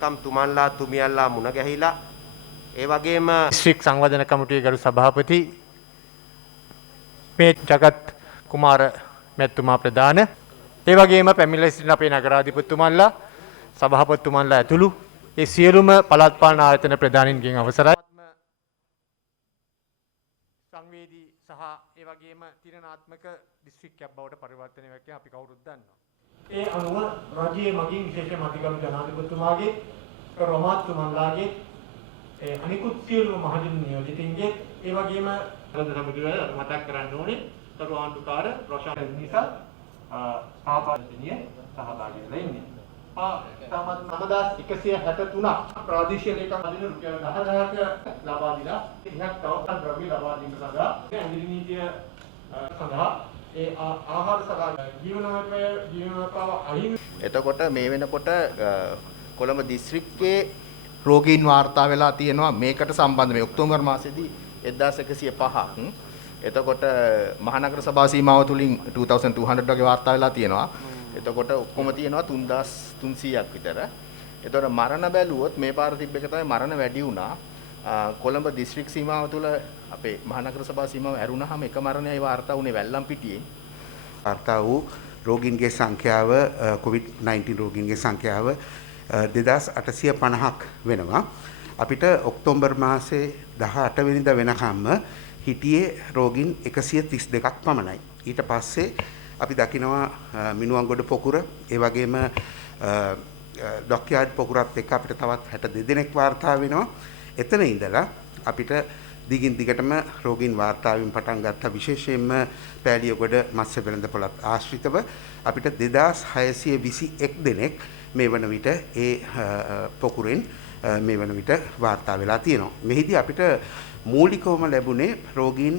තුමන්ලා තුමියන්ලා මුණ ගැහිලා ඒ වගේම දිස්ත්‍රික් සංවර්ධන කමිටුවේ ගරු සභාපති මේ ජගත් කුමාර මැතිතුමා ප්‍රධාන ඒ වගේම පැමිණිලා සිටින අපේ නගරාධිපතිතුමන්ලා සභාපතිතුමන්ලා ඇතුළු ඒ සියලුම පළාත් පාලන ආයතන ප්‍රධානීන්ගෙන් අවසරයි සංවේදී සහ ඒ වගේම තිරණාත්මක දිස්ත්‍රික්කයක් බවට පරිවර්තනය වෙන්නේ අපි කවුරුත් දන්නවා. ඒ අනුව රජයේ මගින් විශේෂ මධිකරු ජනාධිපතිතුමාගේ රොමාත්තුමන්ලාගේ අනිකුත් සියලුම මහජන නියෝජිතින්ගේ ඒ වගේම සමිතිවල මතක් කරන්න ඕනේ කරු ආණ්ඩුකාර ප්‍රශාන්ත නිසා සහපාඨනීය සහභාගී වෙලා ඉන්නේ. තමත් 9163ක් ප්‍රාදේශීය ලේකම් අදින රුපියල් 10000ක ලබා දීලා 30ක් තව ද්‍රව්‍ය ලබා දීම සඳහා ඇඟිලි නීතිය සඳහා ඒ ආහාර සහ ජීවනෝපාය අහිමි. එතකොට මේ වෙනකොට කොළඹ දිස්ත්‍රික්කයේ රෝගීන් වාර්තා වෙලා තියෙනවා මේකට සම්බන්ධ මේ ඔක්තෝබර් මාසෙදී 1105ක්. එතකොට මහනගර සභා සීමාව තුලින් 2200 වගේ වාර්තා වෙලා තියෙනවා. එතකොට ඔක්කොම තියෙනවා 3300ක් විතර. එතකොට මරණ බැලුවොත් මේ පාර තිබ්බ එක තමයි මරණ වැඩි වුණා. කොළඹ දිස්ත්‍රික් සීමාව තුළ අපේ මහනගර සභා සීමාව ඇරුණාම එක මරණයයි වාර්තා වුණේ වැල්ලම්පිටියේ. වාර්තා වූ රෝගීන්ගේ සංඛ්‍යාව COVID-19 රෝගීන්ගේ සංඛ්‍යාව 2850ක් වෙනවා. අපිට ඔක්තෝබර් මාසේ 18 වෙනිදා වෙනකම්ම හිටියේ රෝගීන් 132ක් පමණයි. ඊට පස්සේ අපි දකිනවා මිනුවන්ගොඩ පොකුර ඒ වගේම ඩොක්යාඩ් පොකුරත් එක්ක අපිට තවත් 62 දෙනෙක් වාර්තා වෙනවා. එතන ඉඳලා අපිට දිගින් දිගටම රෝගීන් වාර්තාවෙන් පටන් ගත්තා. විශේෂයෙන්ම පෑලියගොඩ මත්ස්‍ය වෙළඳපොළත් ආශ්‍රිතව අපිට 2621 දෙනෙක් මේ වන විට ඒ පොකුරෙන් මේ වන විට වාර්තා වෙලා තියෙනවා. මෙහිදී අපිට මූලිකවම ලැබුණේ රෝගීන්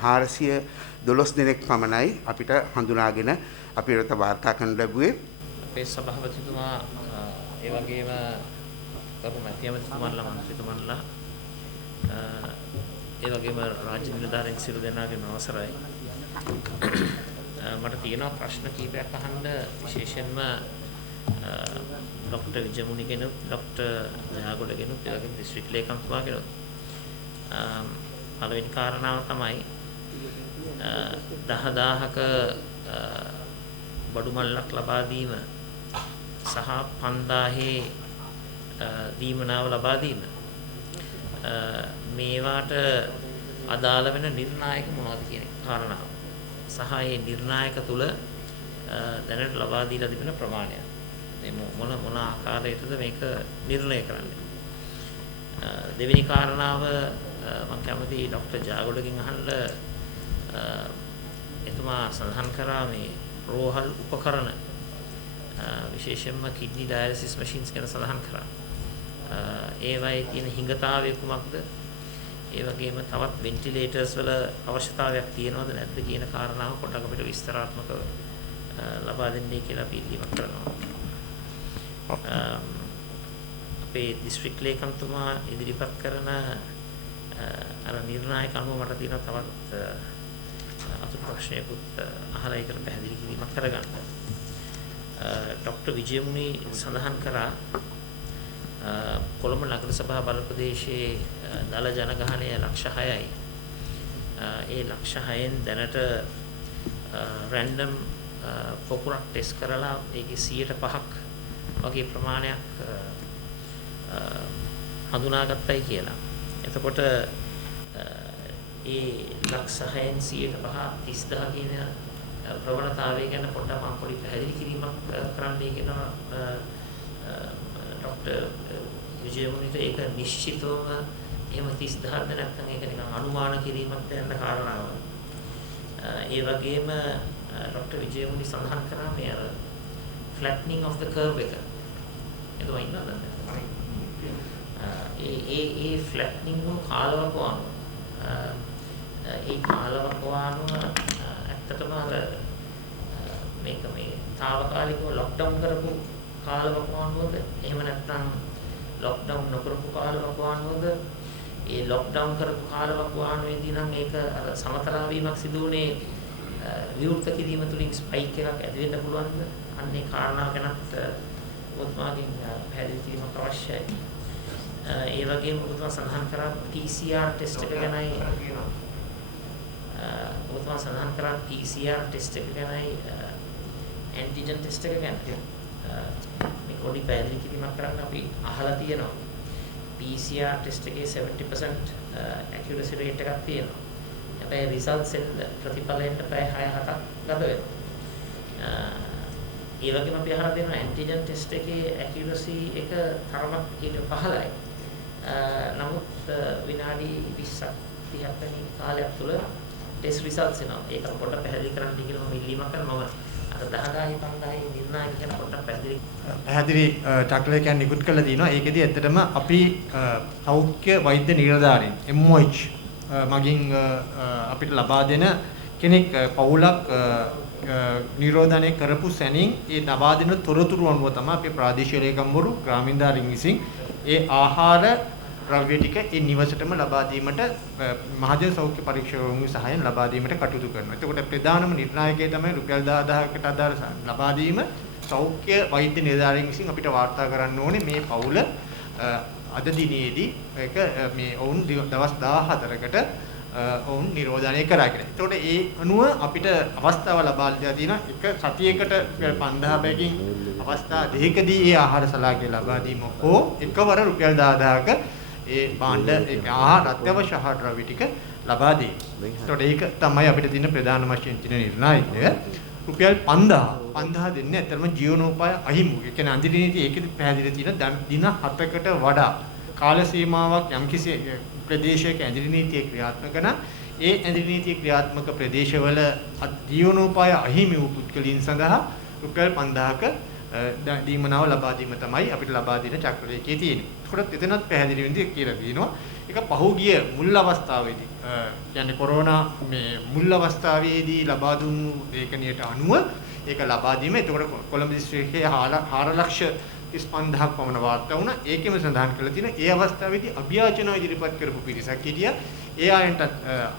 412 දෙනෙක් පමණයි අපිට හඳුනාගෙන අපිට වාර්තා කරන්න ලැබුවේ. අපේ සභාපතිතුමා ඒ වගේම කරු මැතිතුමන්ලා මන්ත්‍රීතුමන්ලා ඒ වගේම රාජ්‍ය නිලධාරීන් සියලු දෙනාගේම අවසරයි. මට තියෙනවා ප්‍රශ්න කිහිපයක් අහන්න විශේෂයෙන්ම ડોક્ટર විජයමුණි කෙනුත් ડોક્ટર ජයාගොඩ කෙනුත් ඒ වගේම දිස්ත්‍රික් ලේකම්තුමා කෙනුත් පළවෙනි කාරණාව තමයි 10000ක බඩු මල්ලක් ලබා දීම සහ 5000 දීමනාව ලබා දීම මේවාට අදාළ වෙන නිර්ණායක මොනවද කියන කාරණාව සහ ඒ නිර්ණායක තුල දැනට ලබා දීලා තිබෙන ප්‍රමාණය මොන ආකාරයකටද මේක නිර්ණය කරන්නේ. දෙවෙනි කාරණාව මම කැමති ડોક્ટર ජාගොඩගෙන් අහන්න එතුමා සඳහන් කරා මේ රෝහල් උපකරණ විශේෂයෙන්ම කිඩ්නි ඩයලිසිස් මැෂින්ස් ගැන සඳහන් කරා. ඒවයේ තියෙන හිඟතාවය කුමක්ද? ඒ වගේම තවත් වෙන්ටිලේටර්ස් වල අවශ්‍යතාවයක් තියෙනවද නැද්ද කියන කාරණාව පොඩ්ඩක් අපිට විස්තරාත්මකව ලබා දෙන්නේ කියලා අපි ඉල්ලීමක් කරනවා. අපේ දිස්ත්‍රික් ලේකම්තුමා ඉදිරිපත් කරන අර නිර්ණායක අනුව මට තියෙන තවත් අතුරු ප්‍රශ්නයකුත් අහලා ඒකට පැහැදිලි කිරීමක් කරගන්න. ડોક્ટર විජයමුණි සඳහන් කරා කොළඹ නගර සභා බල ප්‍රදේශයේ දල ජනගහනය ලක්ෂ 6යි. ඒ ලක්ෂ 6න් දැනට රැන්ඩම් පොකුරක් ටෙස්ට් කරලා ඒකේ 105ක් වගේ ප්‍රමාණයක් හඳුනාගත්තයි කියලා. එතකොට ඒ ලක්ෂ 6න් 105 30000 කියන ප්‍රවණතාවය ගැන පොඩ්ඩක් මම පොඩි පැහැදිලි කිරීමක් කරන්නයි කියනවා. ડોક્ટર විජයමුණිට ඒක නිශ්චිතවම එහෙම 30000ද නැත්නම් ඒක නිකන් අනුමාන කිරීමක් යන කාරණාවක්. ඒ වගේම ડોક્ટર විජයමුණි සඳහන් කරා මේ අර flattening of the curve එක. ඒක වයින්නද? ඒ flattening වල කාලවකවානුව ඒ කාලවකවානුව ඇත්තටම අර මේක මේ తాවකාලිකව ලොක්ඩවුන් කරපු කාලවකවානුවද එහෙම නැත්නම් ලොක්ඩවුන් නොකරපු කාලවකවානුවද ඒ ලොක්ඩවුන් කරපු කාලවකවානුවේදී නම් මේක අර සමතරාවීමක් සිදු වුණේ විවෘත කිරීම තුලින් ස්පයික් එකක් ඇති වෙන්න පුළුවන්ද? අන්නේ කාරණාව ගැනත් ඔබතුමාගෙන් පැහැදිලි කිරීමක් අවශ්‍යයි. ඒ වගේම ඔබතුමා සඳහන් කරා PCR ටෙස්ට් එක ගැනයි ඔබතුමා සඳහන් කරා PCR ටෙස්ට් එක ගැනයි ඇන්ටිජන් ටෙස්ට් එක ගැන. මේ පොඩි පැහැදිලි කිරීමක් කරන්න අපි අහලා තියෙනවා. PCR ටෙස්ට් එකේ 70% accuracy rate එකක් තියෙනවා. හැබැයි results එන්න ප්‍රතිඵලයට පැය 6-7ක් ගත වෙනවා. ඒ වගේම අපි අහලා දෙනවා ඇන්ටිජන් ටෙස්ට් එකේ accuracy එක තරමක් ඊට පහළයි. නමුත් විනාඩි 20ක් 30ක් වැනි කාලයක් තුළ ටෙස්ට් රිසල්ට්ස් එනවා. ඒක පොඩ්ඩක් පැහැදිලි කරන්න කියලා මම ඉල්ලීමක් කරනවා. අර 10000 5000 නිර්ණායක ගැන පොඩ්ඩක් පැහැදිලි චක්‍රලේඛයක් නිකුත් කරලා තිනවා. ඒකෙදි ඇත්තටම අපි සෞඛ්‍ය වෛද්‍ය නිලධාරීන් MOH මගින් අපිට ලබා දෙන කෙනෙක් පවුලක් නිරෝධනය කරපු සැනින් ඒ ලබා දෙන තොරතුරු අනුව තමයි අපේ ප්‍රාදේශීය ලේකම්වරු ග්‍රාමීණධාරීන් විසින් ඒ ආහාර ද්‍රව්‍ය ටික ඒ නිවසටම ලබා දීමට මහජන සෞඛ්‍ය පරීක්ෂකවරුන්ගේ සහායෙන් ලබා දීමට කටයුතු කරනවා. එතකොට ප්‍රධානම නිර්ණායකය තමයි රුපියල් 10000කට අදාළ ලබා දීම සෞඛ්‍ය වෛද්‍ය නිලධාරීන් විසින් අපිට වාර්තා කරන්න ඕනේ මේ පවුල අද දිනේදී ඒක මේ ඔවුන් දවස් 14කට ඔවුන් නිරෝධනය කරා කියලා. එතකොට ඒ අනුව අපිට අවස්ථාව ලබා දීලා තියෙනවා එක සතියකට 5000 බැගින් අවස්ථා දෙකකදී ඒ ආහාර සලාකේ ලබා දීම හෝ එකවර රුපියල් 10000ක ඒ භාණ්ඩ ඒ ආහාර අත්‍යවශ්‍ය ආහාර ද්‍රව්‍ය ටික ලබා දීම. එතකොට ඒක තමයි අපිට තියෙන ප්‍රධාන වශයෙන් තියෙන නිර්ණායකය. රුපියල් 5000 දෙන්නේ ඇත්තටම ජීවනෝපාය අහිමි. ඒ කියන්නේ අන්තිම නීති ඒකෙදි පැහැදිලි තියෙන දින 7කට වඩා කාල සීමාවක් යම්කිසි ප්‍රදේශයක ඇඳිරි නීතිය ක්‍රියාත්මක නම් ඒ ඇඳිරි නීතිය ක්‍රියාත්මක ප්‍රදේශවල දීවනෝපාය අහිමි වූ පුද්ගලයන් සඳහා රුපියල් 5000ක දීමනාව ලබා දීම තමයි අපිට ලබා දෙන චක්‍රලේඛයේ තියෙන්නේ. ඒකට එතනත් පැහැදිලි වෙන්නේ කියලා කියනවා. ඒක පහුගිය මුල් අවස්ථාවේදී කියන්නේ කොරෝනා මේ මුල් අවස්ථාවේදී ලබා දුන්නු ලේඛනයට අනුව ඒක ලබා දීම. එතකොට කොළඹ දිස්ත්‍රික්කයේ 4,35,000ක් පමණ වාර්තා වුණා. ඒකෙම සඳහන් කරලා තියෙන ඒ අවස්ථාවේදී අභියාචන ඉදිරිපත් කරපු පිරිසක් හිටියා. ඒ අයන්ට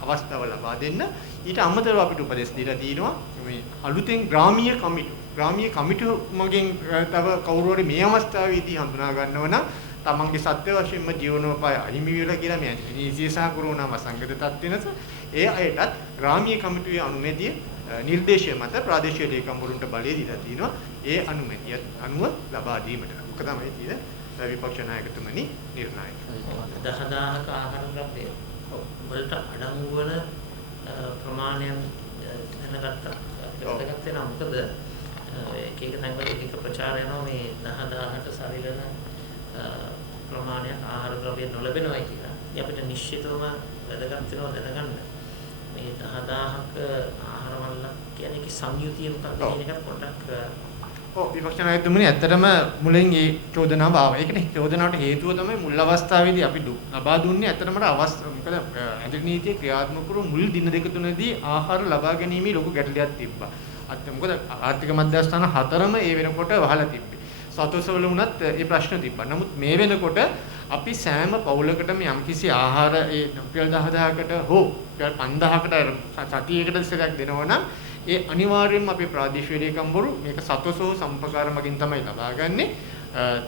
අවස්ථාව ලබා දෙන්න. ඊට අමතරව අපිට උපදෙස් දීලා තියෙනවා මේ අලුතෙන් ග්‍රාමීය කමිටු මගින් තව කවුරු හරි මේ අවස්ථාවේදී හඳුනා ගන්නව නම් තමන්ගේ සත්‍ය වශයෙන්ම ජීවනෝපාය අහිමි වෙලා කියලා මේ නීතිය සහ කොරෝනා වසංගත තත්ත්වෙනස ඒ අයටත් ග්‍රාමීය කමිටුවේ අනුමැතිය නිර්දේශය මත ප්‍රාදේශීය ලේකම්වරුන්ට බලය දීලා තිනවා ඒ අනුමැතිය අනුව ලබා දීමට. මොක තමයි තියෙන විපක්ෂ නායකතුමනි නිර්ණායක. 10000ක ආහාර ද්‍රව්‍ය වලට අඩංගු වන ප්‍රමාණයන් දැනගත්තා. වැදගත් වෙනවා මොකද එක තැන්වල එක ප්‍රචාර යනවා මේ 10000ට සරිලන ප්‍රමාණයක් ආහාර ද්‍රව්‍ය නොලැබෙනවා කියලා. ඉතින් අපිට නිශ්චිතවම වැදගත් වෙනවා දැනගන්න. මේ 10000ක ආහාර වලක් කියන්නේ කි සංයුතිය මොකක්ද කියන එක පොඩ්ඩක් විපක්ෂ නායකතුමනි ඇත්තටම මුලින් ඒ චෝදනාව ආවා. ඒකනේ චෝදනාවට හේතුව තමයි මුල් අවස්ථාවේදී අපි ලබා දුන්නේ ඇත්තටම මොකද ඇඳිරි නීතිය ක්‍රියාත්මක කරු මුල් දින දෙක තුනදී ආහාර ලබා ගැනීමේ ලොකු ගැටලුවක් තිබ්බා. මොකද ආර්ථික මධ්‍යස්ථාන 4ම ඒ වෙනකොට වහලා තිබ්බේ. සතොසවල වුණත් ඒ ප්‍රශ්න තිබ්බා. නමුත් මේ වෙනකොට අපි සෑම පවුලකටම යම්කිසි ආහාර ඒ රුපියල් 10000කට හෝ රුපියල් 5000කට සතියකට සැරයක් දෙනවා නම් ඒ අනිවාර්යයෙන්ම අපේ ප්‍රාදේශීය ලේකම්වරු මේක සතොසෝ සම්පකාර මගින් තමයි ලබාගන්නේ.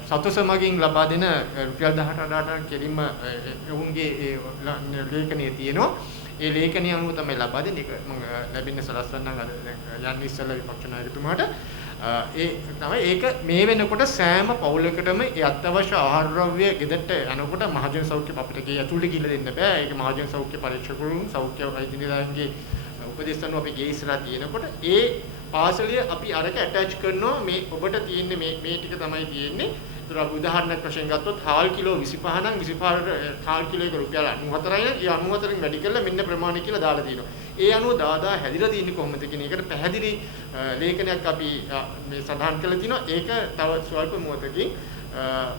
සතොස මගින් ලබා දෙන රුපියල් 10ට වඩා කෙලින්ම ඔවුන්ගේ ඒ ලේඛනයේ තියෙනවා. ඒ ලේඛනය අනුව තමයි ලබා දෙන්නේ. ඒක මම ලැබෙන්න සලස්වන්නම් අද යන්න ඉස්සෙල්ලා විපක්ෂ නායකතුමාට ඒ තමයි ඒක මේ වෙනකොට සෑම පවුලකටම ඒ අත්‍යවශ්‍ය ආහාර ද්‍රව්‍ය ගෙදරට යනකොට මහජන සෞඛ්‍ය අපිට ගේ ඇතුළට ගිහිල්ලා දෙන්න බෑ. ඒක මහජන සෞඛ්‍ය පරීක්ෂකවරුන් සෞඛ්‍ය වෛද්‍ය නිලධාරීන්ගේ උපදෙස් අනුව අපි ගේ ඉස්සරහා තියෙනකොට ඒ පාසලිය අපි අරක ඇටච් කරනවා මේ ඔබට තියෙන්නේ මේ ටික තමයි තියෙන්නේ. ඒතර අපි උදාහරණයක් වශයෙන් ගත්තොත් හාල් කිලෝ 25 නම් 25 හාල් කිලෝ එක රුපියල් 94යි නම් ඒ 94න් වැඩි කරලා මෙන්න ප්‍රමාණය කියලා දාලා තියෙනවා. ඒ අනුව දාදා හැදිලා තියෙන්නේ කොහොමද කියන එකට පැහැදිලි ලේඛනයක් අපි මේ සඳහන් කරලා තිනවා. ඒක තව ස්වල්ප මොහොතකින්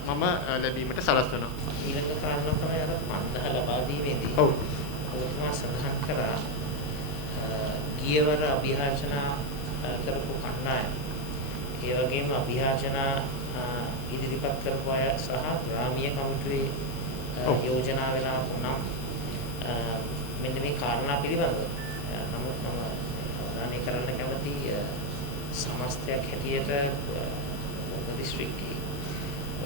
මම ලැබීමට සලස්වනවා. ඊළඟ කාරණා තමයි අර 5000 ලබා දීමේදී. ඔව්. ඔබතුමා සඳහන් කරා ගියවර අභියාචනා කරපු කණ්ඩායම. ඒ වගේම අභියාචනා ඉදිරිපත් කරපු අය සහ ග්‍රාමීය කමිටුවේ යෝජනා වෙලා නම් මෙන්න මේ කාරණා පිළිබඳව නමුත් මම අවධානය කරන්න කැමති සමස්තයක් හැටියට දිස්ත්‍රික්කයේ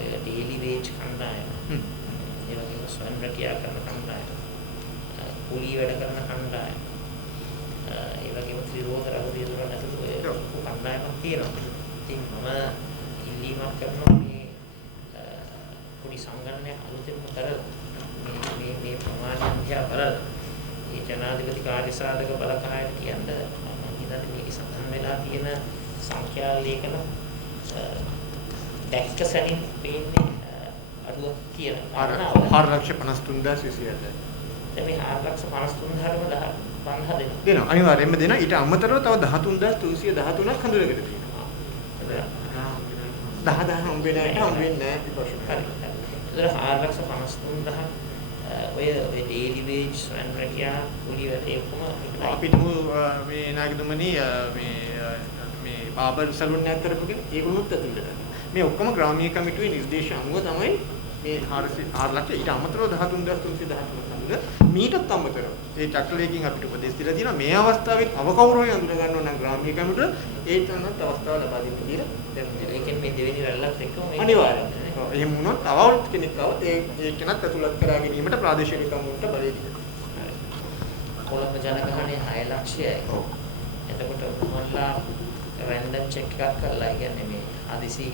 ඔය ඩේලි වේජ් කණ්ඩායම. ඒ වගේම ස්වයං රැකියා කරන කණ්ඩායම. කුලී වැඩ කරන කණ්ඩායම. ඒ වගේම ත්‍රිරෝධ රගුදිය දුර නැතුව ඔය කණ්ඩායමක් තියෙනවා. ඉතින් මම ඉල්ලීමක් කරනවා මේ කුලී සංගණනය අලුතෙන්ම කරලා මේ ප්‍රමාණයන් දිහා බලලා මේ ජනාධිපති කාර්ය සාධක බලකායට කියන්නේ මම හිතන්නේ මේකේ සඳහන් වෙලා තියෙන සංඛ්‍යා ලේඛන දැක්ක සැනින් පේන්නේ අඩුවක් කියන කාරණාව. 4,53,207. දැන් මේ 4,53,000ම 50 දෙනවා. අනිවාර්යයෙන්ම දෙනවා. ඊට අමතරව තව 13,313ක් හඳුනගෙන තියෙනවා. 10,000 හම්බෙන්නේ නැහැ විපස්සනා. හරි. ඒතර 4,53,000 ඔය ඩේලි වේජ් ස්වයං රැකියා කුලී වැඩේ ඔක්කොම අපිට මේ නායකතුමනි මේ බාබර් සලූන් එකක් කරපුවකින් ඒගොල්ලොත් ඇතුළට. මේ ඔක්කොම ග්‍රාමීය කමිටුවේ නිර්දේශ අනුව තමයි මේ 4 ලක්ෂ ඊට අමතරව 13,313 හඳුන මීටත් අමතරව ඒ චක්‍රලේකින් අපිට උපදෙස් දීලා තියෙනවා මේ අවස්ථාවේ තව කවුරු හරි අඳුර ගන්නවා නම් ග්‍රාමීය කමිටුව ඒ තනත් අවස්ථාව ලබා දෙන්න කියලා දැන් ඒ කියන්නේ මේ දෙවෙනි රැල්ලත් එක්කම අනිවාර්යයෙන්. එහෙම වුණොත් තව කෙනෙක් තවත් ඒ කෙනත් ඇතුළත් කරා ගැනීමට ප්‍රාදේශීය කමුන්ට බලය දෙනවා. කොළඹ ජනගහනය 6 ලක්ෂයයි. ඔව්. එතකොට මොහොල්ලා රැන්ඩම් චෙක් එකක් කරලා කියන්නේ මේ හදිසි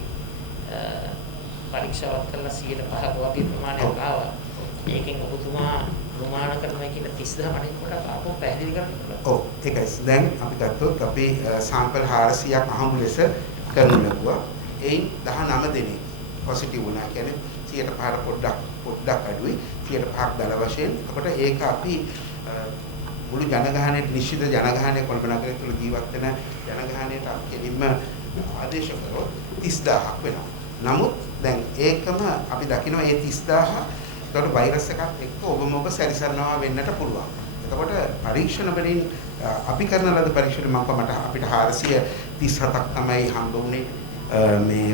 පරීක්ෂාවක් කරලා 105ක වගේ ප්‍රමාණයක් ආවා. ඒකෙන් ඔබතුමා ප්‍රමාණ කරනවා කියන 30000 මණින් කොට ආපහු පැහැදිලි කරන්න පුළුවන්. ඔව් ඒකයි. දැන් අපි ගත්තොත් අපි සාම්පල් 400ක් අහමු ලෙස කරනු ලැබුවා. එයින් 19 දෙනෙක් පොසිටිව් වුණා. කියන්නේ 105ට පොඩ්ඩක් අඩුයි. 105ක් දල වශයෙන්. එතකොට ඒක අපි මුළු ජනගහනයේ නිශ්චිත ජනගහනය කොළඹ නගරය තුළ ජීවත් වෙන ජනගහනයට අපි කෙලින්ම ආදේශ කරොත් 30000ක් වෙනවා. නමුත් දැන් ඒකම අපි දකිනවා මේ 30000 ඒකට වෛරස් එකක් එක්ක ඔබම ඔබ සැරිසරනවා වෙන්නට පුළුවන්. එතකොට පරීක්ෂණ වලින් අපි කරන ලද පරීක්ෂණ මට අපිට 437ක් තමයි හම්බ වුණේ. මේ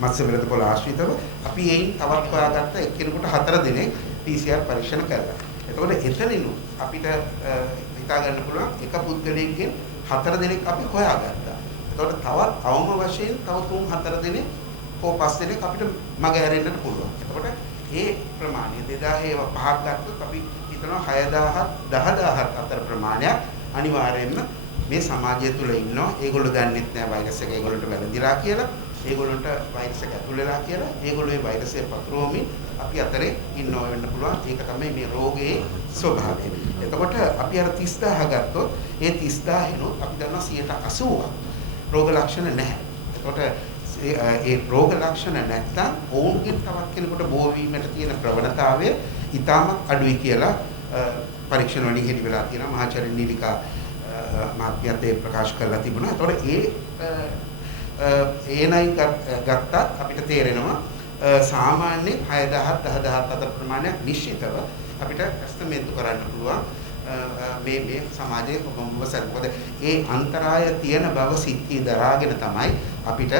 මත්ස්‍ය වෙළඳපොළ ආශ්‍රිතව අපි එයින් තවත් හොයාගත්ත එක්කෙනෙකුට 4 දිනක් PCR පරීක්ෂණ කළා. එතකොට එතනිනු අපිට හිතා ගන්න පුළුවන් එක පුද්ගලයෙක්ගෙන් 4 දිනක් අපි හොයාගත්තා. එතකොට තවත් අවම වශයෙන් තව 3-4 දිනක් හෝ 5 දිනක් අපිට මග හැරෙන්නට පුළුවන්. එතකොට ඒ ප්‍රමාණය 2000 පහක් ගත්තොත් අපි හිතනවා 6000ක් 10000ක් අතර ප්‍රමාණයක් අනිවාර්යයෙන්ම මේ සමාජය තුළ ඉන්නවා. ඒගොල්ලෝ දන්නෙත් නෑ වෛරස් එක ඒගොල්ලන්ට වැළඳිලා කියලා. ඒගොල්ලන්ට වෛරස් එක ඇතුල් වෙලා කියලා. ඒගොල්ලෝ මේ වෛරස් එක පතුරවමින් අපි අතරේ ඉන්නව වෙන්න පුළුවන්. ඒක තමයි මේ රෝගයේ ස්වභාවය. එතකොට අපි අර 30000 ගත්තොත් ඒ 30000 අපි දන්නවා 80%ක් රෝග ලක්ෂණ නැහැ. එතකොට ඒ රෝග ලක්ෂණ නැත්තම් ඔවුන්ගෙන් තවත් කෙනෙකුට බෝ වීමට තියෙන ප්‍රවණතාවය ඉතාමත් අඩුයි කියලා පරීක්ෂණ වලින් හෙළි වෙලා තියෙනවා. මහාචාර්ය නීලිකා මහත්මියත් ඒ ප්‍රකාශ කරලා තිබුණා. ඒතකොට ඒනයි ගත්තත් අපිට තේරෙනවා සාමාන්‍ය 6000ක් 10000ක් අතර ප්‍රමාණයක් නිශ්චිතව අපිට ඇස්තමේන්තු කරන්න පුළුවන් මේ සමාජයේ කොහොමද සල්පද ඒ අන්තරාය තියෙන බව සිත්ී දරාගෙන තමයි අපිට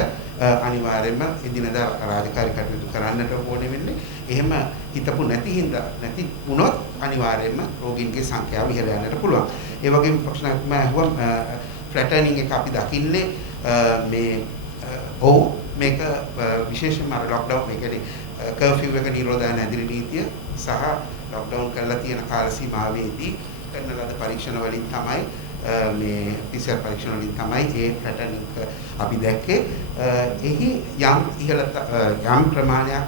අනිවාර්යයෙන්ම එදිනදා රාජකාරී කටයුතු කරන්නට ඕනේ වෙන්නේ. එහෙම හිතපු නැති හින්දා නැති වුණොත් අනිවාර්යයෙන්ම රෝගීන්ගේ සංඛ්‍යාව ඉහළ යන්නට පුළුවන්. ඒ වගේම ප්‍රශ්නයක් මම අහුවා ෆ්ලැටනින් එක අපි දකින්නේ මේ මේක විශේෂයෙන්ම අර ලොක්ඩවුන් මේ කියන්නේ කර්ෆියු එක නිරෝධන ඇදිරි නීතිය සහ ලොක්ඩවුන් කරලා තියෙන කාල සීමාවේදී කරන ලද පරීක්ෂණ වලින් තමයි මේ PCR පරීක්ෂණ වලින් තමයි ඒ පැටර්න් එක අපි දැක්කේ. එහි යම් ඉහළ යම් ප්‍රමාණයක්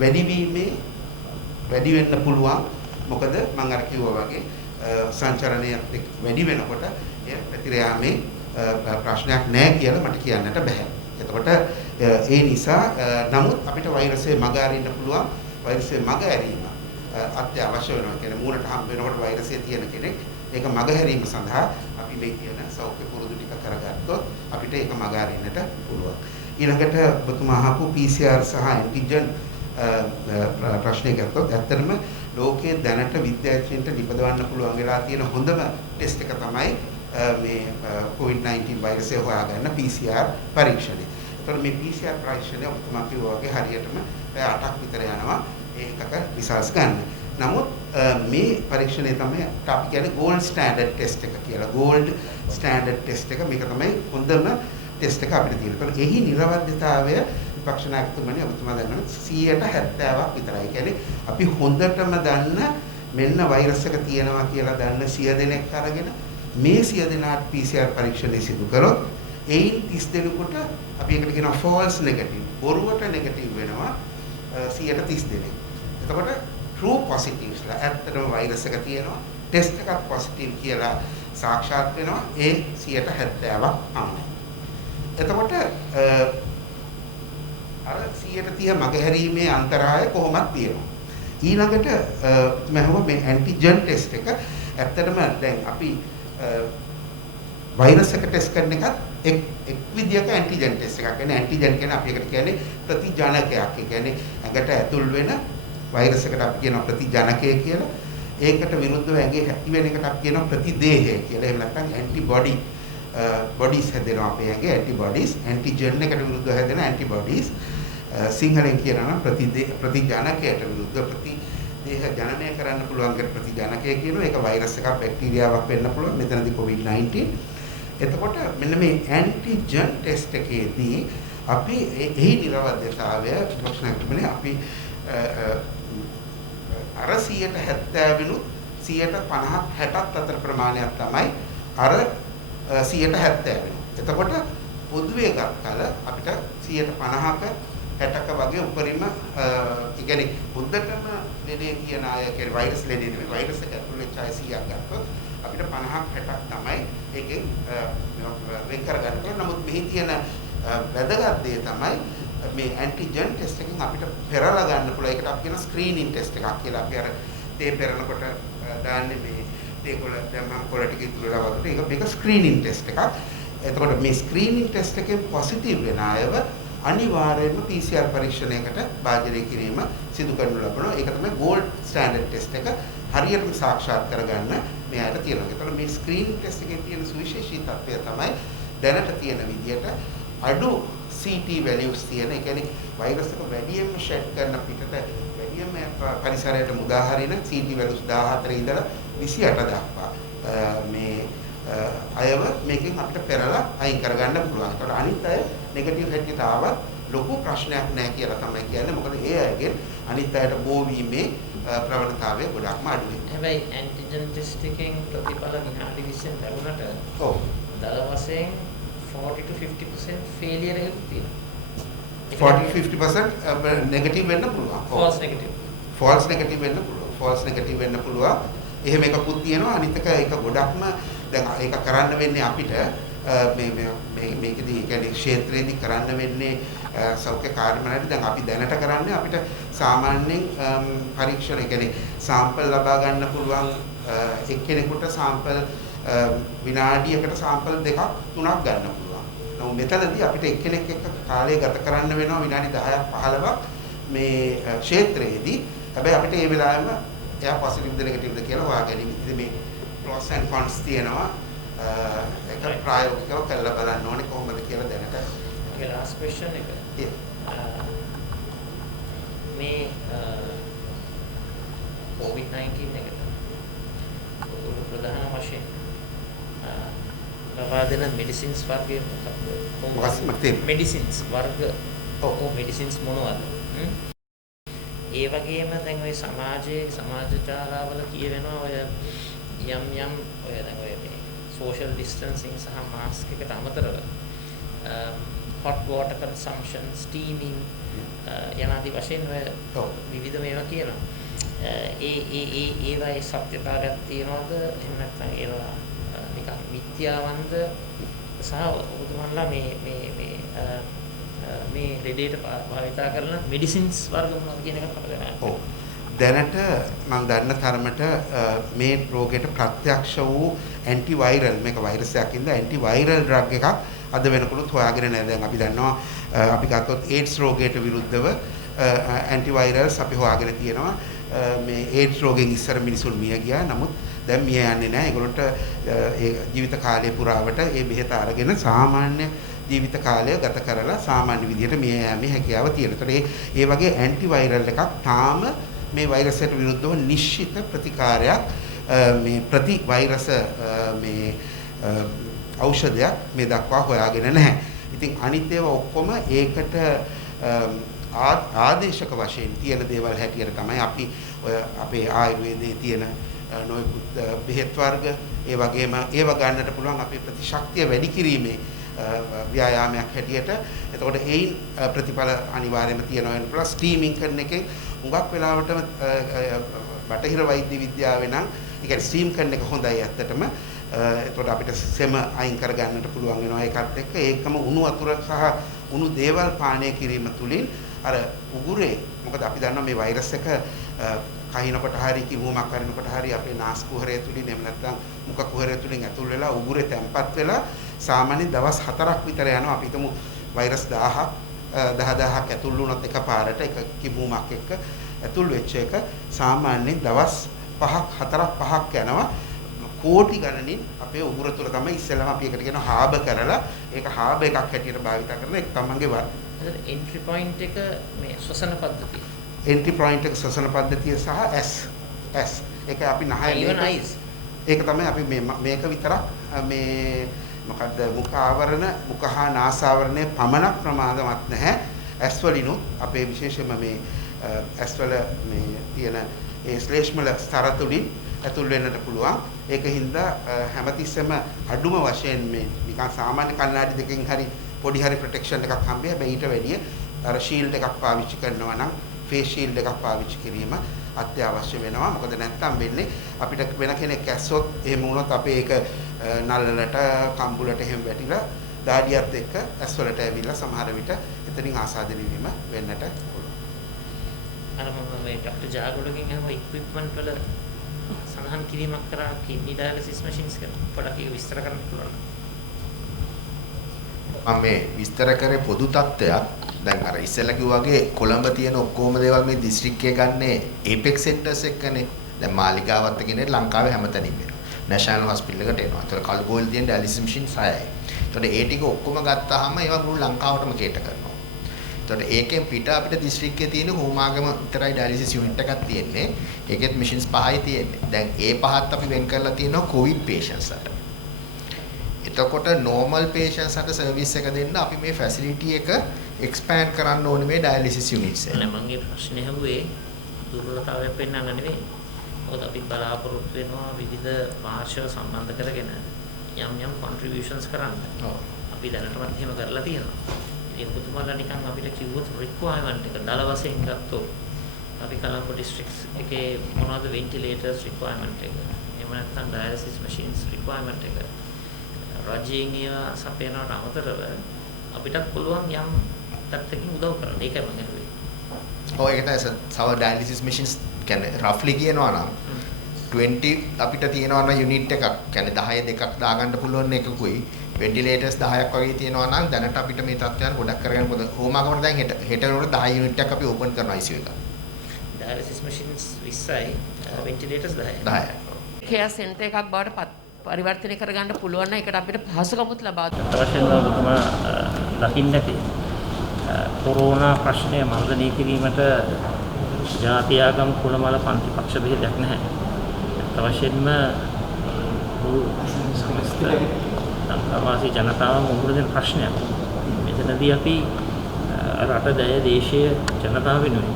වැඩි වෙන්න පුළුවන්. මොකද මම අර කිව්වා වගේ සංචරණයක් වැඩි වෙනකොට එය පැතිර යාමේ ප්‍රශ්නයක් නැහැ කියලා මට කියන්නට බෑ. එතකොට ඒ නිසා නමුත් අපිට වෛරසය මග අරින්න පුළුවන්. වෛරසය මග ඇරීම අත්‍යවශ්‍ය වෙනවා. කියන්නේ මූණට හම් වෙනකොට වෛරසය තියෙන කෙනෙක් ඒක මග හැරීම සඳහා අපි මේ කියන සෞඛ්‍ය පුරුදු ටික කරගත්තොත් අපිට ඒක මග අරින්නට පුළුවන්. ඊළඟට ඔබතුමා අහපු PCR සහ ඇන්ටිජන් ප්‍රශ්නේ ගත්තොත් ඇත්තටම ලෝකයේ දැනට විද්‍යාඥයන්ට නිපදවන්න පුළුවන් වෙලා තියෙන හොඳම ටෙස්ට් එක තමයි මේ COVID-19 වෛරසය හොයාගන්න PCR පරීක්ෂණය. ඒතකොට මේ PCR පරීක්ෂණය ඔබතුමා කිව්වා වගේ හරියටම පැය 8ක් විතර යනවා ඒකක රිසල්ට්ස් ගන්න. නමුත් මේ පරීක්ෂණය තමයි අපි කියන්නේ gold standard test එක කියලා. gold standard test එක මේක තමයි හොඳම ටෙස්ට් එක අපිට තියෙන. ඒතකොට එහි නිර්වද්‍යතාවය විපක්ෂ නායකතුමනි ඔබතුමා දන්නවා 70%ක් විතරයි. ඒ කියන්නේ අපි හොඳටම දන්න මෙන්න වෛරස් එක තියෙනවා කියලා දන්න 100 දෙනෙක් අරගෙන මේ 100 දෙනාට PCR පරීක්ෂණය සිදු කළොත් එයින් 30 දෙනෙකුට අපි ඒකට කියනවා false negative. බොරුවට negative වෙනවා 130 දෙනෙක්. එතකොට true positives ලා ඇත්තටම වෛරස් එක තියෙනවා ටෙස්ට් එකක් positive කියලා සාක්ෂාත් වෙනවා ඒ 70%ක් පමණයි. එතකොට අර 130 මගහැරීමේ අන්තරාය කොහොමද තියෙනවා. ඊළඟට මම මේ ඇන්ටිජන් ටෙස්ට් එක ඇත්තටම දැන් අපි වෛරස් එක ටෙස්ට් කරන එකත් එක් විදියක ඇන්ටිජන් ටෙස්ට් එකක්. කියන්නේ ඇන්ටිජන් කියන්නේ අපි එකට කියන්නේ ප්‍රතිජනකයක්. ඒ කියන්නේ ඇඟට ඇතුල් වෙන වෛරස් එකට අපි කියනවා ප්‍රතිජනකය කියලා. ඒකට විරුද්ධව ඇඟේ ඇති වෙන එකට අපි කියනවා ප්‍රතිදේහය කියලා. එහෙම නැත්නම් ඇන්ටිබොඩි බොඩිස් හැදෙනවා අපේ ඇඟේ ඇන්ටිබොඩිස්. ඇන්ටිජන් එකට විරුද්ධව හැදෙන ඇන්ටිබොඩිස්. සිංහලෙන් කියනවා නම් ප්‍රතිජනකයට විරුද්ධ ප්‍රතිදේහ ජනනය කරන්න පුළුවන් ප්‍රතිජනකය කියනවා. ඒක වෛරස් එකක් බැක්ටීරියාවක් වෙන්න පුළුවන්. මෙතනදී COVID-19. එතකොට මෙන්න මේ ඇන්ටිජන් ටෙස්ට් එකේදී අපි එහි නිර්වද්‍යතාවය ප්‍රශ්නයක්මනේ අපි අර 170 විනුත් 150ක් 60ක් අතර ප්‍රමාණයක් තමයි අර 170 වෙනවා. එතකොට පොදුවේ ගත්තල අපිට 150ක 60ක වගේ උපරිම ඒ කියන්නේ බුද්ධටම ලෙඩේ කියන අය කියන්නේ වෛරස් ලෙඩේ නෙමෙයි වෛරස් එක ඇතුළේ වෙච්ච අය 100ක් ගත්තොත් අපිට 50ක් 60ක් තමයි ඒකෙන් වෙන් කරගන්න පුළුවන්. නමුත් මෙහි තියෙන වැදගත් දේ තමයි මේ ඇන්ටිජන් ටෙස්ට් එකෙන් අපිට පෙරලා ගන්න පුළුවන්. ඒකට අපි කියන ස්ක්‍රීනින් ටෙස්ට් එකක් කියලා. අපි අර තේ පෙරනකොට දාන්නේ මේ තේ කොළ දැම්මම කොළ ටික ඉතුරුලා වගේ. මේක ස්ක්‍රීනින් ටෙස්ට් එකක්. එතකොට මේ ස්ක්‍රීනින් ටෙස්ට් එකෙන් පොසිටිව් වෙන අයව අනිවාර්යයෙන්ම PCR පරීක්ෂණයකට භාජනය කිරීම සිදු කරනු ලබනවා. ඒක තමයි ගෝල්ඩ් ස්ටෑන්ඩඩ් ටෙස්ට් එක. හරියටම සාක්ෂාත් කරගන්න මේ අයට තියෙනවා. ඒතකොට මේ ස්ක්‍රීනින් ටෙස්ට් එකේ තියෙන සුවිශේෂී තත්ත්වය තමයි දැනට තියෙන විදියට අඩු CT values තියෙන. ඒ කියන්නේ වෛරස් එක වැඩියෙන්ම ෂෙඩ් කරන පිටට වැඩියෙන්ම පරිසරයට මුදා හරින CT values 14 ඉඳලා 28 දක්වා මේ අයව මේකෙන් අපිට පෙරලා අයින් කරගන්න පුළුවන්. ඒකට අනිත් අය නෙගටිව් හැටියට ආවත් ලොකු ප්‍රශ්නයක් නැහැ කියලා තමයි කියන්නේ. මොකද ඒ අයගෙන් අනිත් අයට බෝ වීමේ ප්‍රවණතාවය ගොඩක්ම අඩුයි. හැබැයි ඇන්ටිජන් ටෙස්ට් එකෙන් ප්‍රතිඵල විනාඩි 20න් ලැබුණට ඔව් දල වශයෙන් 40 to 50% failure එකක් තියෙනවා. 40-50% නෙගටිව් වෙන්න පුළුවන්. false negative. false negative වෙන්න පුළුවන්. false negative වෙන්න පුළුවන්. එහෙම එකකුත් තියෙනවා. අනිත් එක ඒක ගොඩක්ම දැන් ඒක කරන්න වෙන්නේ අපිට මේකදී කියන්නේ ක්ෂේත්‍රයේදී කරන්න වෙන්නේ සෞඛ්‍ය කාර්යාලවලට දැන් අපි දැනට කරන්නේ අපිට සාමාන්‍යයෙන් පරීක්ෂණ කියන්නේ සාම්පල් ලබා ගන්න පුළුවන් එක්කෙනෙකුට සාම්පල් විනාඩියකට සාම්පල් 2ක් 3ක් ගන්න පුළුවන්. නමුත් මෙතනදී අපිට එක්කෙනෙක් එක්ක කාලය ගත කරන්න වෙනවා විනාඩි 10ක් 15ක් මේ ක්ෂේත්‍රයේදී. හැබැයි අපිට මේ වෙලාවෙම එයා පොසිටිව්ද නෙගටිව්ද කියලා හොයාගැනීම. ඉතින් මේ pros and cons තියෙනවා. ඒක ප්‍රායෝගිකව කරලා බලන්න ඕනේ කොහොමද කියලා දැනට. Okay, last question එක. මේ COVID-19 එකට ප්‍රධාන වශයෙන් ලබා දෙන මෙඩිසින්ස් වර්ගය මොකක්ද? මෙඩිසින්ස් වර්ග මෙඩිසින්ස් මොනවද? ඒ වගේම දැන් ඔය සමාජයේ සමාජ ජාලාවල කියවෙනවා ඔය යම් ඔය දැන් ඔය මේ social distancing සහ mask එකට අමතරව hot water consumption steaming යනාදී වශයෙන් ඔය විවිධ මේවා කියනවා. ඒවායේ සත්‍යතාවයක් තියනවද? එහෙම නැත්නම් ඒවා නිකන් මිත්‍යාවන්ද සහ උතුමන්ලා මේ ලෙඩේට භාවිතා කරන මෙඩිසින්ස් වර්ග මොනවද කියන එක අපිට දැනගන්න. ඔව්. දැනට මම දන්න තරමට මේ රෝගයට ප්‍රත්‍යක්ෂ වූ ඇන්ටිවයිරල් මේක වෛරස් එකක් ඉඳලා ඇන්ටිවයිරල් ඩ්‍රග් එකක් අද වෙනකොටත් හොයාගෙන නැහැ. දැන් අපි දන්නවා අපි ගත්තොත් ඒඩ්ස් රෝගයට විරුද්ධව ඇන්ටිවයිරල්ස් අපි හොයාගෙන තියෙනවා. මේ ඒඩ්ස් රෝගෙන් ඉස්සර මිනිසුන් මිය ගියා. නමුත් දැන් මිය යන්නේ නැහැ. ඒගොල්ලන්ට ඒ ජීවිත කාලය පුරාවට ඒ බෙහෙත අරගෙන සාමාන්‍ය ජීවිත කාලය ගත කරලා සාමාන්‍ය විදිහට මිය යෑමේ හැකියාව තියෙනවා. ඒ වගේ ඇන්ටිවයිරල් එකක් තාම මේ වෛරසයට විරුද්ධව නිශ්චිත ප්‍රතිකාරයක් මේ ප්‍රති වෛරස මේ ඖෂධයක් මේ දක්වා හොයාගෙන නැහැ. ඉතින් අනිත් ඒවා ඔක්කොම ඒකට ආදේශක වශයෙන් තියෙන දේවල් හැටියට තමයි අපි ඔය අපේ ආයුර්වේදයේ තියෙන නොයෙකුත් බෙහෙත් වර්ග ඒ වගේම ඒව ගන්නට පුළුවන් අපේ ප්‍රතිශක්තිය වැඩි කිරීමේ ව්‍යායාමයක් හැටියට. එතකොට ඒයින් ප්‍රතිඵල අනිවාර්යයෙන්ම තියෙනවා වෙන පුළුවන්. ස්ටීමින් කරන එකෙන් හුඟක් වෙලාවට බටහිර වෛද්‍ය විද්‍යාවේ නම් ඒ කියන්නේ ස්ටීම් කරන එක හොඳයි ඇත්තටම. එතකොට අපිට සෙම අයින් කර ගන්නට පුළුවන් වෙනවා ඒකත් එක්ක. ඒකම උණු වතුර සහ උණු දේවල් පානය කිරීම තුළින් අර උගුරේ මොකද අපි දන්නවා මේ වෛරස් එක කහිනකොට හරි කිව්වමක් කරනකොට හරි අපේ නාස් කුහරය තුලින් එහෙම නැත්නම් මුඛ කුහරය තුලින් ඇතුල් වෙලා උගුරේ තැම්පත් වෙලා සාමාන්‍යයෙන් දවස් 4ක් විතර යනවා. අපි හිතමු වෛරස් 10000ක් ඇතුල් වුණොත් එකපාරට එක කිව්වමක් එක්ක ඇතුල් වෙච්ච එක සාමාන්‍යයෙන් දවස් 4ක් යනවා. කෝටි ගණනින් අපේ උගුර තුල තමයි ඉස්සෙල්ලාම අපි එකට කියනවා හාබ කරලා ඒක හාබ එකක් හැටියට භාවිත කරන එක තමන්ගේ එන්ට්‍රි පොයින්ට් එක මේ ශ්වසන පද්ධතිය. එන්ට්‍රි පොයින්ට් එක ශ්වසන පද්ධතිය සහ S ඒක අපි නහය ඒක තමයි අපි මේක විතරක් මේ මොකද්ද මුඛ ආවරණ මුඛ හා නාස ආවරණය පමණක් ප්‍රමාදවත් නැහැ. S වලිනුත් අපේ විශේෂයෙන්ම මේ S වල මේ තියෙන ඒ ශ්ලේෂ්මල ස්තර තුලින් ඇතුල් වෙන්නට පුළුවන්. ඒකින්ද හැමතිස්සෙම අඩුම වශයෙන් මේ නිකන් සාමාන්‍ය කණ්ණාඩි දෙකකින් හරි පොඩි හරි ප්‍රොටෙක්ෂන් එකක් හම්බෙයි. හැබැයි ඊට වැඩිය අර ෂීල්ඩ් එකක් පාවිච්චි කරනවා නම් ෆේස් ෂීල්ඩ් එකක් පාවිච්චි කිරීම අත්‍යවශ්‍ය වෙනවා. මොකද නැත්තම් වෙන්නේ අපිට වෙන කෙනෙක් ඇස්සොත් එහෙම වුණොත් අපේ ඒක නළලට කම්බුලට එහෙම වැටිලා දාඩියත් එක්ක ඇස් වලට ඇවිල්ලා සමහර විට එතනින් ආසාදනය වීම වෙන්නට පුළුවන්. අර මම මේ ડોක්ටර් ජාගොඩගෙන් අහම ඉක්විප්මන්ට් වල සඳහන් කිරීමක් කරා කිඩ්නි ඩයලිසිස් මැෂින්ස් ගැන පොඩ්ඩක් ඒක විස්තර කරන්න පුළුවන්. මම මේ විස්තර කරේ පොදු තත්ත්වයක්. දැන් අර ඉස්සෙල්ලා කිව්වා වගේ කොළඹ තියෙන ඔක්කොම දේවල් මේ දිස්ත්‍රික්කයේ ගන්නේ ඒපෙක්ස් සෙන්ටර්ස් එක්කනේ. දැන් මාලිගාවත් කියන්නේ ලංකාවේ හැමතැනින්ම වෙනවා. නැෂනල් හොස්පිටල් එකට එනවා. ඒතර කල්බෝල් තියෙන ඩයලිසිස් මැෂින් 6යි. ඒතර ඒ ටික ඔක්කොම ගත්තාම ඒවා මුළු ලංකාවටම කේට කරනවා. ඒතර ඒකෙන් පිට අපිට දිස්ත්‍රික්කයේ තියෙන හෝමාගම විතරයි ඩයලිසිස් යුනිට් එකක් තියෙන්නේ. ඒකෙත් මැෂින්ස් 5යි තියෙන්නේ. දැන් ඒ පහත් අපි වෙන් කරලා තියෙනවා කොවිඩ් පේෂන්ට්ස් අතර. එතකොට normal patients අට සර්විස් එක දෙන්න අපි මේ facility එක expand කරන්න ඕනේ මේ dialysis units එක. මම මේ ප්‍රශ්නේ අහුවේ දුර්වලතාවයක් වෙන්නන්න නෙවෙයි. මොකද අපි බලාපොරොත්තු වෙනවා විවිධ පාර්ශ්ව සම්බන්ධ කරගෙන යම් contributions කරන්න. ඔව්. අපි දැනටමත් එහෙම කරලා තියෙනවා. ඉතින් ඔබතුමාලා නිකන් අපිට කිව්වොත් requirement එක දල වශයෙන් ගත්තොත් අපි කලම්බෝ districts එකේ මොනවද ventilators requirement එක. එහෙම නැත්නම් dialysis machines requirement එක. රජයෙන් ඒවා සපයනවට අමතරව අපිටත් පුළුවන් යම් තත්ත්වකින් උදව් කරන්න. ඒකයි මම හිතුවේ. ඔව් ඒක තමයි සව ඩයලිසිස් මැෂින්ස් කියන්නේ රෆ්ලි කියනවා නම් 20 අපිට තියෙනවා නම් යුනිට් එකක් කියන්නේ 10 දෙකක් දාගන්න පුළුවන් එකකුයි වෙන්ටිලේටර්ස් 10ක් වගේ තියෙනවා නම් දැනට අපිට මේ තත්ත්වයන් ගොඩක් කරගන්න පොද හෝමාගමට දැන් හෙට වෙනකොට 10 යුනිට් එකක් අපි ඕපන් කරනවා ICU එක. Dialysis machines 20යි වෙන්ටිලේටර්ස් 10යි. 10යි. කෙයා සෙන්ටර් එකක් බවට පරිවර්තනය කරගන්න පුළුවන් නම් ඒකට අපිට පහසුකමුත් ලබා දෙන්න. අවශ්‍යම ඔබතුමා දකින්න ඇති කොරෝනා ප්‍රශ්නය මර්ධනය කිරීමට ජාති ආගම් කුල මල පන්ති පක්ෂ බෙහෙදයක් නැහැ. අවශ්‍යම සමස්ත ලංකාවාසී ජනතාවම මුහුණ දෙන ප්‍රශ්නයක්. මෙතනදී අපි රට දය දේශීය ජනතාව වෙනුවෙන්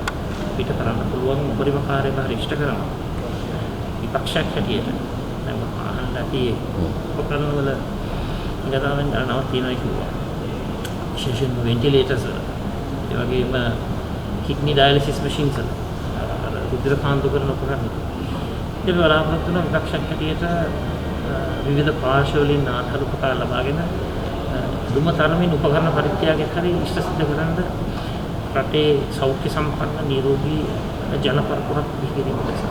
පිට කරන්න පුළුවන් උපරිම කාර්යභාරය ඉෂ්ට කරනවා. විපක්ෂයක් හැටියට නැති උපකරණ වල ඉඳලාම නවත් තියෙනවා කිව්වා. විශේෂයෙන්ම වෙන්ටිලේටර්ස් ඒ වගේම කිඩ්නි ඩයලිසිස් මැෂින්ස් රුධිර කාන්දු කරන උපකරණ. ඒ බලාපොරොත්තු වෙන විපක්ෂයක් හැටියට විවිධ පාර්ශ්ව වලින් ආධාර උපකාර ලබාගෙන දුම තරමින් උපකරණ පරිත්‍යාගයක් හරි ඉෂ්ට සිද්ධ කරන්න රටේ සෞඛ්‍ය සම්පන්න නිරෝගී ජනපරපුරක් පිළිගැනීම ලෙස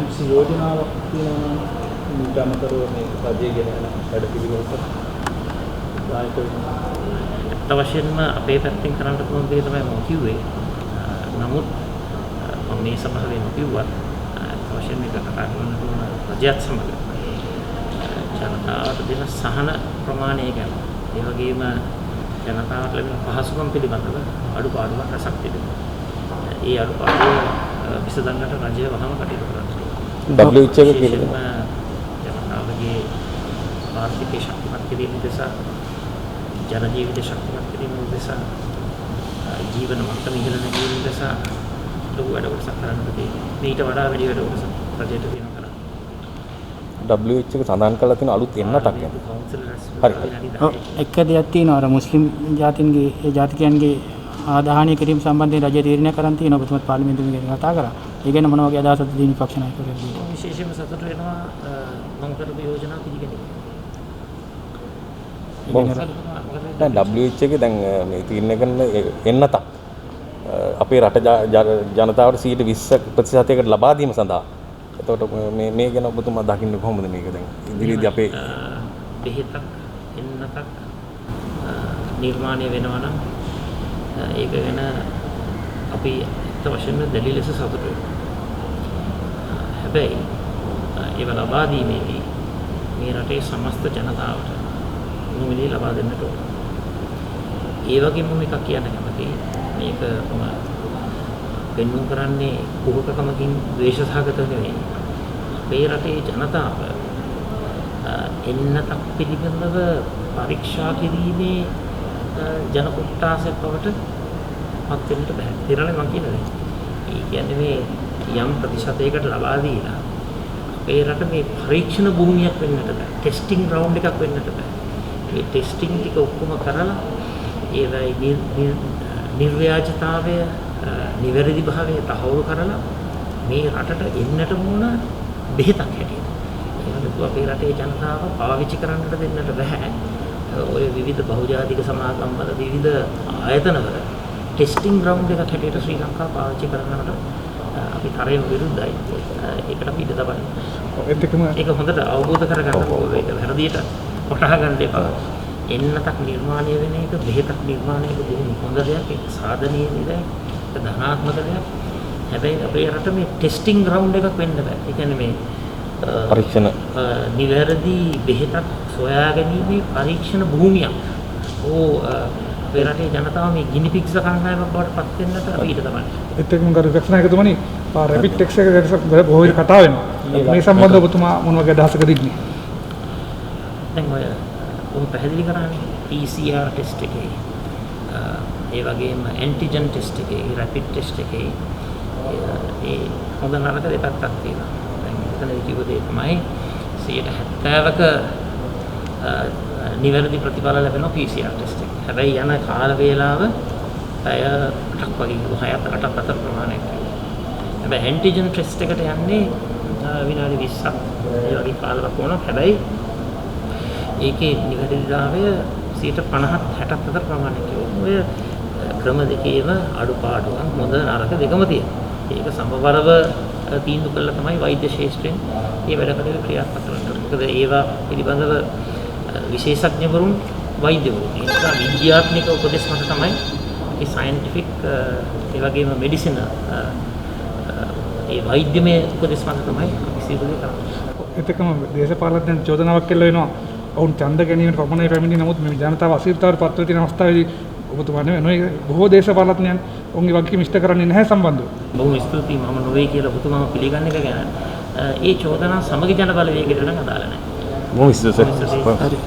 MC යෝජනාවක් තියෙනවා නම් ගමතරව මේ රජයේ ගෙන යන වැඩ පිළිවෙලට දායක වෙනවා. අවශ්‍යයෙන්ම අපේ පැත්තෙන් කරන්න පුළුවන් දේ තමයි මම කිව්වේ. නමුත් මම මේ සභාවේ නොකියුවත් අවශ්‍යම එක කතා කරන්න ඕන රජයත් සමග ජනතාවට දෙන සහන ප්‍රමාණය ගැන ඒ වගේම ජනතාවට ලැබෙන පහසුකම් පිළිබඳව අඩුපාඩුවක් රසක් තිබෙනවා. ඒ අඩුපාඩු විසඳන්නට රජය වහම කටයුතු කරනවා. WH එක කියලා ජනතාවගේ ආර්ථික ශක්තිමත් කිරීම උදෙසා ජන ජීවිත ශක්තිමත් කිරීම උදෙසා ජීවන මට්ටම ඉහළ නැගීම නිසා ලොකු වැඩ කොටසක් කරන්නට තියෙනවා. ඊට වඩා වැඩි වැඩ කොටසක් රජයට තියෙනවා කරන්න. WHO එක සඳහන් කරලා තියෙන අලුත් එන්නටක් යන. ඔව් එක දෙයක් තියෙනවා අර මුස්ලිම් ජාතින්ගේ ඒ ජාතිකයන්ගේ ආදාහනය කිරීම සම්බන්ධයෙන් රජය තීරණය කරන් තියෙනවා. ඔබතුමත් පාර්ලිමේන්තුවේ ගැන කතා කරා. ඒ ගැන මොන වගේ අදහසක්ද දෙන විපක්ෂ නායකවරුන්ගේ? විශේෂයෙන්ම සතුට වෙනවා මම කරපු යෝජනා පිළිගැනීම. දැන් WHO එකේ දැන් මේ තීරණය කරන එන්නතක් අපේ රට ජනතාවට 20% ලබා දීම සඳහා. එතකොට මේ ගැන ඔබතුමා දකින්නේ කොහොමද මේක දැන් ඉදිරියේදී අපේ බෙහෙතක් එන්නතක් නිර්මාණය වෙනවා නම් ඒක ගැන අපි අත් වශයෙන්ම දැඩි ලෙස සතුටු වෙනවා. හැබැයි ඒව ලබා දීමේදී මේ රටේ සමස්ත ජනතාවට මුලින්ම ලබා දෙන්නට ඕන. ඒ වගේම මේක කියන්න කැමතියි. මේක මම පෙන්වු කරන්නේ කුහකකමකින් ද්වේෂසහගත නෙවෙයි. අපේ රටේ ජනතාව එන්නතක් පිළිබඳව පරීක්ෂා කිරීමේ ජන කොට්ටාසයක් බවට පත් වෙන්නට බෑ. ඊළඟට මම කියන්නේ ඒ කියන්නේ මේ යම් ප්‍රතිශතයකට ලබා දීලා අපේ රට මේ පරීක්ෂණ භූමියක් වෙන්නට බෑ. ටෙස්ටිං ග්‍රවුන්ඩ් එකක් වෙන්නට බෑ. මේ ටෙස්ටිං ටික ඔක්කොම කරලා ඒවයි නිර්ව්‍යාජතාවය නිවැරදි භාවය තහවුරු කරලා මේ රටට එන්නට ඕන බෙහෙතක් හැටියට. ඒක අපේ රටේ ජනතාව පාවිච්චි කරන්නට දෙන්නට බෑ. ඔය විවිධ බහුජාතික සමාගම් වල විවිධ ආයතනවල ටෙස්ටිං ග්‍රවුන්ඩ් එකක් හැටියට ශ්‍රී ලංකාව පාවිච්චි කරනවට අපි තරයෙන් විරුද්ධයි. ඒකට අපි ඉඩ තබන්නේ. ඒක හොඳට අවබෝධ කරගන්න ඕනේ. ඒක වැරදියට වටහා ගන්න එපා. එන්නතක් නිර්මාණය වෙන එක බෙහෙතක් නිර්මාණය එක බොහොම හොඳ දෙයක්. ඒක සාධනීය දෙයක්. ඒක ධනාත්මක දෙයක්. හැබැයි අපේ රට මේ ටෙස්ටිං ග්‍රවුන්ඩ් එකක් වෙන්න බෑ. ඒ කියන්නේ මේ පරීක්ෂණ නිවැරදි බෙහෙතක් සොයා ගැනීමේ පරීක්ෂණ භූමියක්. අපේ රටේ ජනතාව මේ ගිනි පික්ස කණ්ඩායමක් බවට පත් වෙන්නට අපි ඊට තමයි. ඒත් එක්කම කරු විපක්ෂනායකතුමනි රැපිඩ් ටෙස්ට් එක ගැන බොහෝ විට කතා වෙනවා. මේ සම්බන්ධව ඔබතුමා මොන වගේ අදහසකද ඉන්නේ? දැන් ඔය පැහැදිලි කරන්නේ PCR ටෙස්ට් එකේ ඒ වගේම ඇන්ටිජන් ටෙස්ට් එකේ රැපිඩ් ටෙස්ට් එකේ ඒ හොඳ නරක දෙපැත්තක් තියෙනවා. දැන් මෙතන කිව්ව දේ තමයි 70%ක නිවැරදි ප්‍රතිඵල ලැබෙනවා PCR ටෙස්ට් එක. හැබැයි යන කාල වේලාව පැය 8ක් වගේ 6-8ක් අතර ප්‍රමාණයක්. හැබැයි ඇන්ටිජන් ටෙස්ට් එකට යන්නේ විනාඩි 20ක් ඒ වගේ කාලයක් වුණා. හැබැයි ඒකේ නිවැරදිතාවය 50-60ක් අතර ප්‍රමාණයක්. ඔය ක්‍රම දෙකේම අඩුපාඩුවක් හොඳ නරක දෙකම තියෙනවා. ඒක සමබරව තීන්දුව කළා තමයි වෛද්‍ය ශාස්ත්‍රයෙන් මේ වැඩ කටයුතු ක්‍රියාත්මක කරන්නේ. මොකද ඒවා පිළිබඳව විශේෂඥවරුන් වෛද්‍යවරුන් ඒ නිසා විද්‍යාත්මක උපදෙස් මත තමයි මේ සයන්ටිෆික් ඒ වගේම මෙඩිසින ඒ වෛද්‍යමය උපදෙස් මත තමයි අපි සියලු දේ කරන්නේ. ඒකම දේශපාලනඥයන් චෝදනාවක් කෙල්ල වෙනවා. ඔවුන් ඡන්ද ගැනීමට පමණයි පැමිණි. නමුත් මේ ජනතාව අසීර්තාවට පත් වෙ තියෙන අවස්ථාවේදී ඔබතුමා නෙවෙයි බොහෝ දේශපාලනඥයන් ඔවුන්ගේ වගකීම ඉෂ්ට කරන්නේ නැහැ සම්බන්ධව. බොහොම ස්තුතියි මම නොවේ කියලා ඔබතුමාම පිළිගන්න එක ගැන. ඒ චෝදනා සමගි ජන බලවේගයට නම් අදාළ නැහැ. බොහොම ස්තුතියි. හරි.